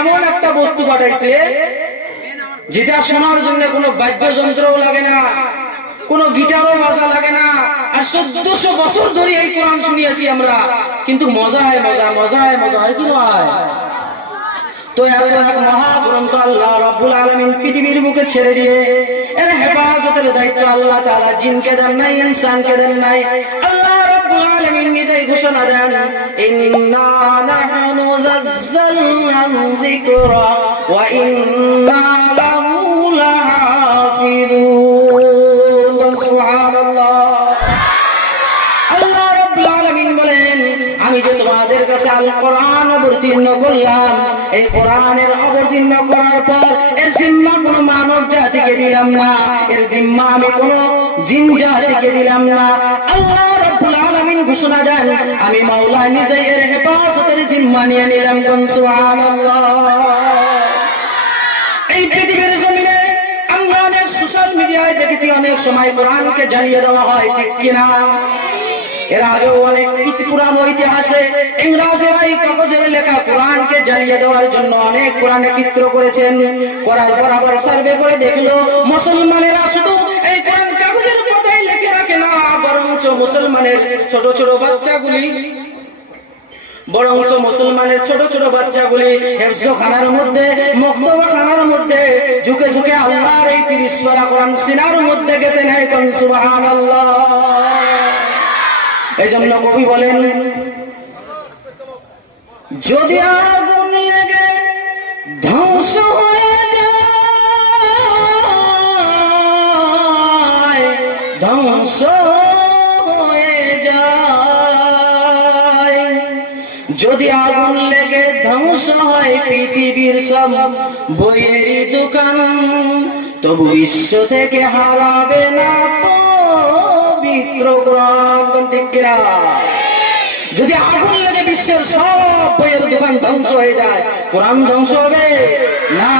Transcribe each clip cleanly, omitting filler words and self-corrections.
এমন একটা বস্তু পাঠাইছে যেটা শোনার জন্য কোনো বাদ্যযন্ত্রও লাগে না, কোনো গিটারও বাজা লাগে না। আর 1400 বছর ধরে এই কোরআন শুনিয়েছি আমরা, কিন্তু মজা হয় কি নয়? তো এত এক মহাগ্রন্থ আল্লাহ রাব্বুল আলামিন পৃথিবীর বুকে ছেড়ে দিয়ে এর হেফাজতের দায়িত্ব আল্লাহ তাআলা জিনকে দেন নাই, ইনসানকে দেন নাই। আল্লাহ রাব্বুল আলামিন নিজেই ঘোষণা দেন, ইন্না নাহনু যাজ্জালনা যিকরা ওয়া ইন্না লাহু লাহাফিজুন। সুবহানাল্লাহ। আল্লাহ রাব্বুল আলামিন বলেন, আমি যে তোমাদের কাছে আল কোরআন অবতীর্ণ করলাম, এই কোরআনের অবতীর্ণ করার পর এর জিম্মা কোন মানব জাতিকে দিলাম না, এর জিম্মা আমি কোন জিন জাতিকে দিলাম না। আল্লাহ রাব্বুল আলামিন ঘোষণা দেন, আমি মাওলা নিজেই এর হেফাজতের জিম্মা নিয়ে নিলাম। সুবহানাল্লাহ। এই পৃথিবীর জমিনে আমরা অনেক সোশ্যাল মিডিয়ায় দেখেছি অনেক সময় কোরআনকে জ্বালিয়ে দেওয়া হয়, ঠিক কিনা? এর আগেও অনেক পুরানো ইতিহাসে ইংরেজরা এই কাগজের লেখা কোরআনকে জ্বালিয়ে দেওয়ার জন্য অনেক কোরআন একত্র করেছেন। করার পর আবার সার্ভে করে দেখলো মুসলমানেরা শুধু এই কোরআন কাগজের কথাই লিখে রাখে না, বরঞ্চ মুসলমানের ছোট ছোট বাচ্চাগুলি হেফজখানার মধ্যে, মুক্তবাখানার মধ্যে ঝুঁকে ঝুঁকে আল্লাহর এই 30 পারা কোরআন সিনার মধ্যে গেঁথে নেয়। সুবহানাল্লাহ। এই জন্য কবি বলেন, যদি আগুন লেগে ধ্বংস হয়ে যায়, ধ্বংস হয়ে যায়, যদি আগুন লেগে ধ্বংস হয় পৃথিবীর সব বইয়েরই দোকান, তবু বিশ্ব থেকে হারাবে না পবিত্র কোরআন। ঠিক কিনা? যদি আগুন লেগে বিশ্বের সব বইয়ের দোকান ধ্বংস হয়ে যায়, কোরআন ধ্বংস হবে না।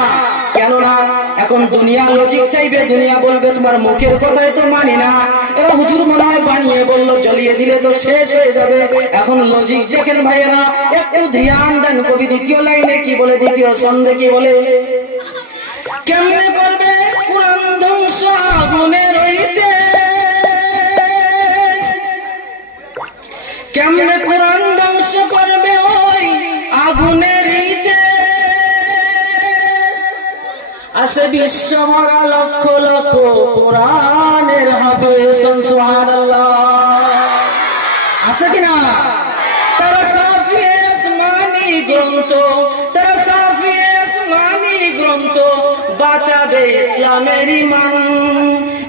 কেননা এখন দুনিয়া লজিক চাইবে, দুনিয়া বলবে তোমার মুখের কথাই তো মানি না, এরা হুজুর মনে হয় বানিয়ে বললো, জ্বলিয়ে দিলে তো শেষ হয়ে যাবে। এখন লজিক দেখেন ভাইয়েরা, একটু ধ্যান দেন। কবি দ্বিতীয় লাইনে কি বলে, দ্বিতীয় ছন্দে কি বলে, কেমনে করবে কোরআন ধ্বংস আগুনের হইতে, কেমনে কোরআন ধ্বংস করবে ওই আগুনের হইতে, আছে বিশ্ব ভরা লক্ষ লক্ষ কোরআনের হবে। সুবহানাল্লাহ। আছে কিনা? তারা সাফি আসমানি গ্রন্থ, তারা সাফি আসমানি গ্রন্থ বাঁচাবে ইসলামের ঈমান,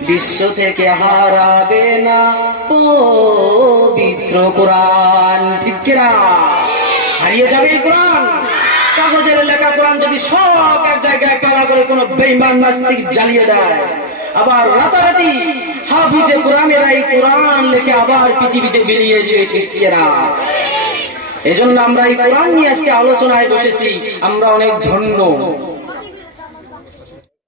বিশ্ব থেকে হারাবে না পবিত্র কোরআন। ঠিক কিনা? হারিয়ে যাবে এই কোরআন। কাগজের লেখা কোরআন যদি সব এক জায়গায় পালা করে কোন বেঈমান নাস্তিক জ্বালিয়ে দেয়, আবার রাতারাতি হাফিজে কোরআনেরা এই কোরআন লিখে আবার পৃথিবীতে বেরিয়ে দিবে। ঠিক কিনা? এজন্য আমরা এই কোরআন নিয়ে আজকে আলোচনায় বসেছি। আমরা অনেক ধন্য।